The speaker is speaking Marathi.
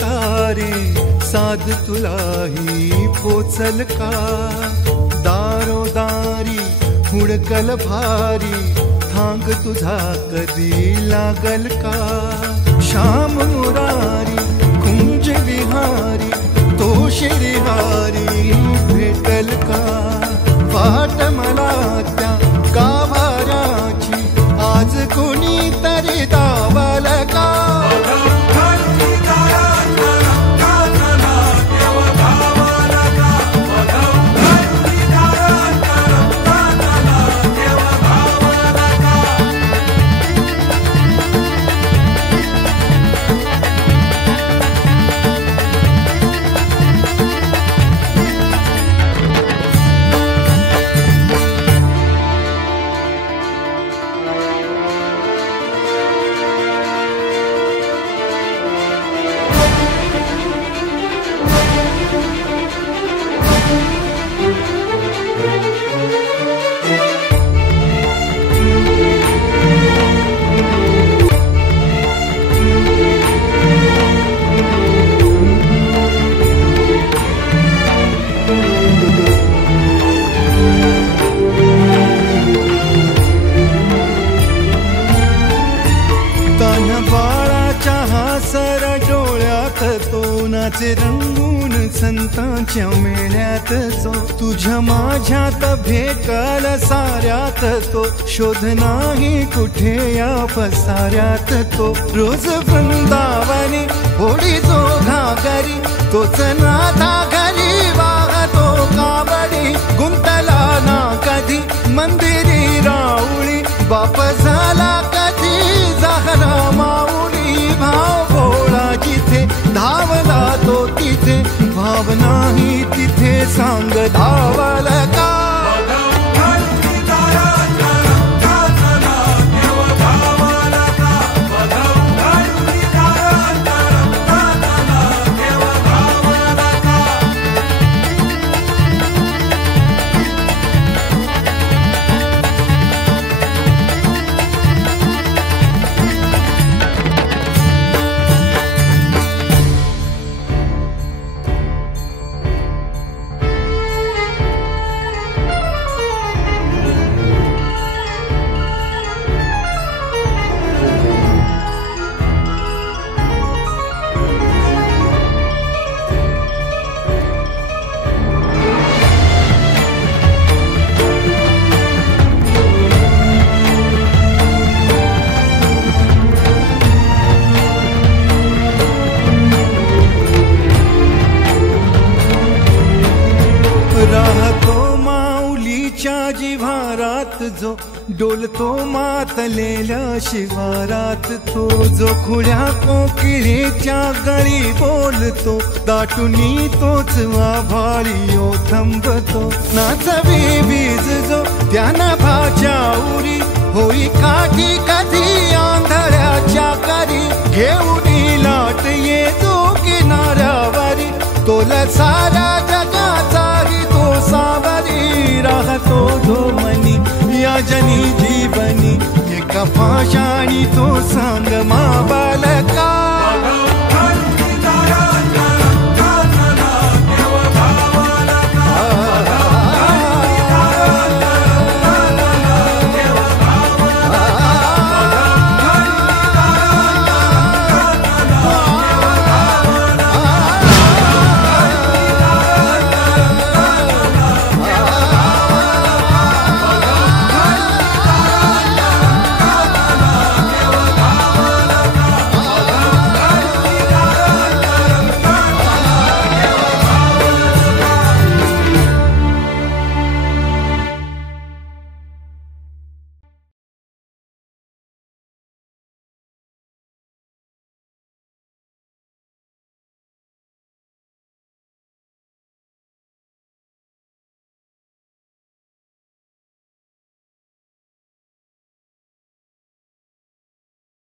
तारे साध तुलाही पोचल का दारोदारी हुडकल भारी थांग तुझा कधी लागल का श्याम मुरारी कुंज विहारी तो श्रीहारी भेटल का वाट मला त्या गाभाऱ्याची आज कोणी तरी दावल का तोनाचे रंगून संतांच्या मेळ्यात जो तुझ्या माझ्यात भेटल साऱ्यात तो शोध नाही कुठे या पसाऱ्यात तो रोज वृंदावनी होडी जो घागरी तोच नाथा घरी वाहतो कावडी गुंतला ना कधी मंदिरी राऊळी बाप झाला कधी झाला माऊली भाव भोळा जिथे धावला तो तिथे भाव नाही तिथे सांग धावल का राहतो माऊलीच्या जिव्हारात जो डोलतो मातलेल्या शिवारात तो जो खुल्या कोकिळेच्या गळी बोलतो दाटुनी तोच आभाळी ओ थंबतो नाचवी बीज जो त्याना भाच्या उरी होई काठी कधी आंधळ्याच्या करी घेऊन लाट ये जो किनाऱ्यावरी तोला सारा जगाचा सावरी राहतो जो मनी या जनी जीवनी एका पाषाणी तो सांग मा बालका